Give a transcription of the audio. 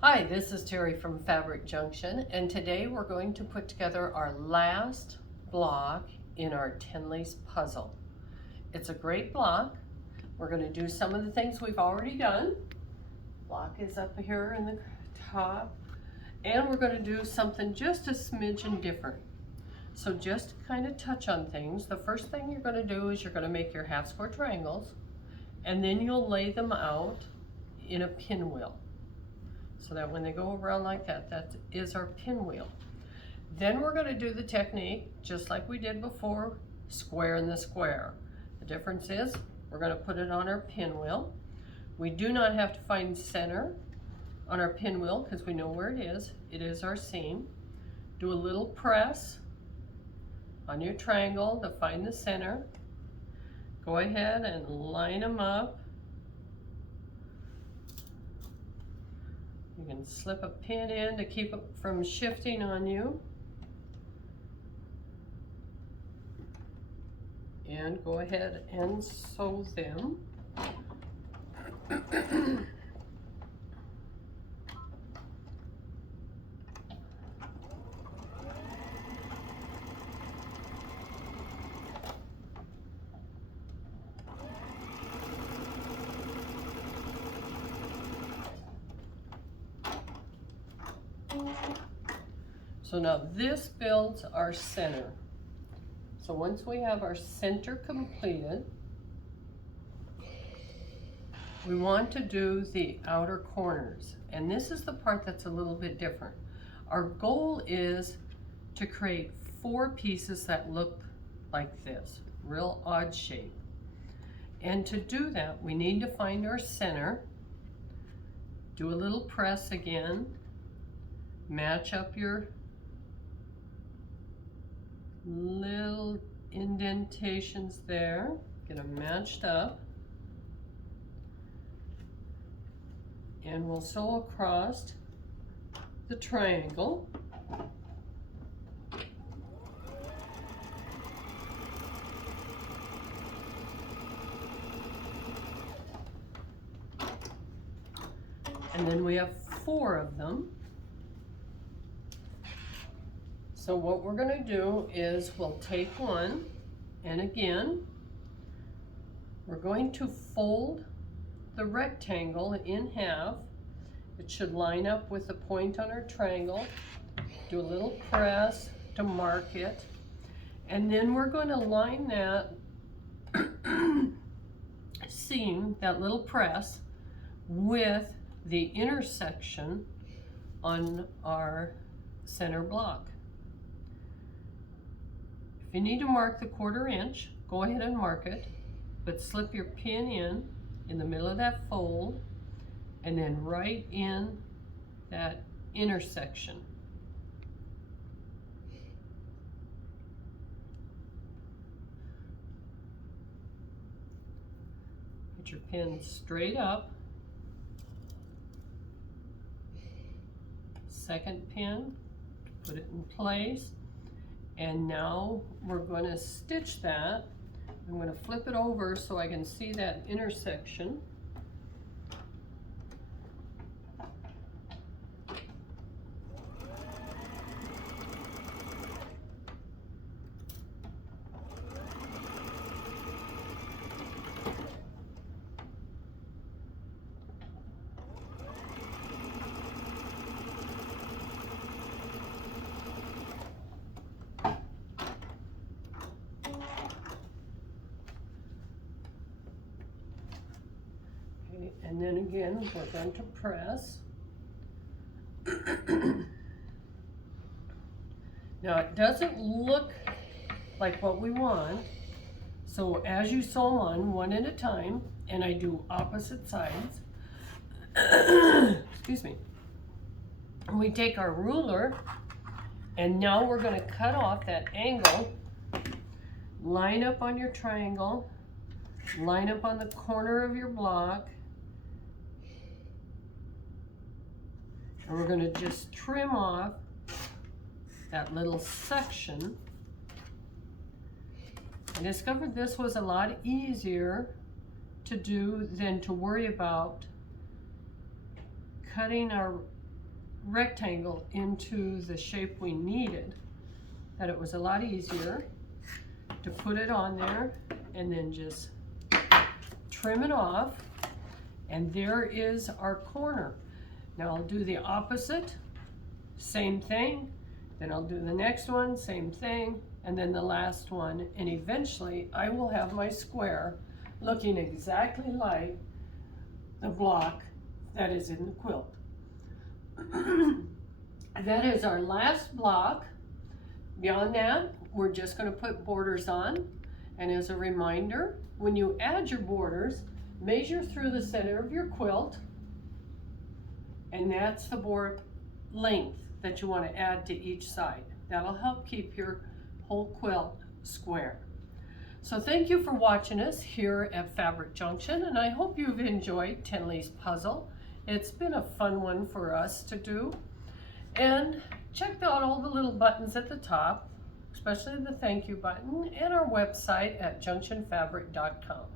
Hi, this is Terry from Fabric Junction, and today we're going to put together our last block in our Tenlees puzzle. It's a great block. We're going to do some of the things we've already done. Block is up here in the top, and we're going to do something just a smidgen different. So just kind of touch on things. The first thing you're going to do is you're going to make your half square triangles, and then you'll lay them out in a pinwheel. So that when they go around like that, that is our pinwheel. Then we're going to do the technique just like we did before, square in the square. The difference is we're going to put it on our pinwheel. We do not have to find center on our pinwheel because we know where it is. It is our seam. Do a little press on your triangle to find the center. Go ahead and line them up. You can slip a pin in to keep it from shifting on you. And go ahead and sew them. So now this builds our center. So once we have our center completed, we want to do the outer corners. And this is the part that's a little bit different. Our goal is to create 4 pieces that look like this, real odd shape. And to do that, we need to find our center, do a little press again, match up your little indentations there, get them matched up, and we'll sew across the triangle. And then we have 4 of them. So what we're going to do is we'll take one, and again, we're going to fold the rectangle in half. It should line up with the point on our triangle. Do a little press to mark it. And then we're going to line that seam, that little press, with the intersection on our center block. If you need to mark the 1/4 inch, go ahead and mark it, but slip your pin in the middle of that fold, and then right in that intersection. Put your pin straight up. Second pin, put it in place. And now we're going to stitch that. I'm going to flip it over so I can see that intersection. And then again, we're going to press. Now it doesn't look like what we want, so as you sew them on one at a time, and I do opposite sides, excuse me, we take our ruler, and now we're going to cut off that angle, line up on your triangle, line up on the corner of your block, and we're going to just trim off that little section. I discovered this was a lot easier to do than to worry about cutting our rectangle into the shape we needed, that it was a lot easier to put it on there and then just trim it off. And there is our corner. Now I'll do the opposite, same thing, then I'll do the next one, same thing, and then the last one, and eventually I will have my square looking exactly like the block that is in the quilt. That is our last block. Beyond that, we're just going to put borders on. And as a reminder, when you add your borders, measure through the center of your quilt, and that's the board length that you want to add to each side. That'll help keep your whole quilt square. So thank you for watching us here at Fabric Junction, and I hope you've enjoyed Tenlees Puzzle. It's been a fun one for us to do. And check out all the little buttons at the top, especially the thank you button, and our website at junctionfabric.com.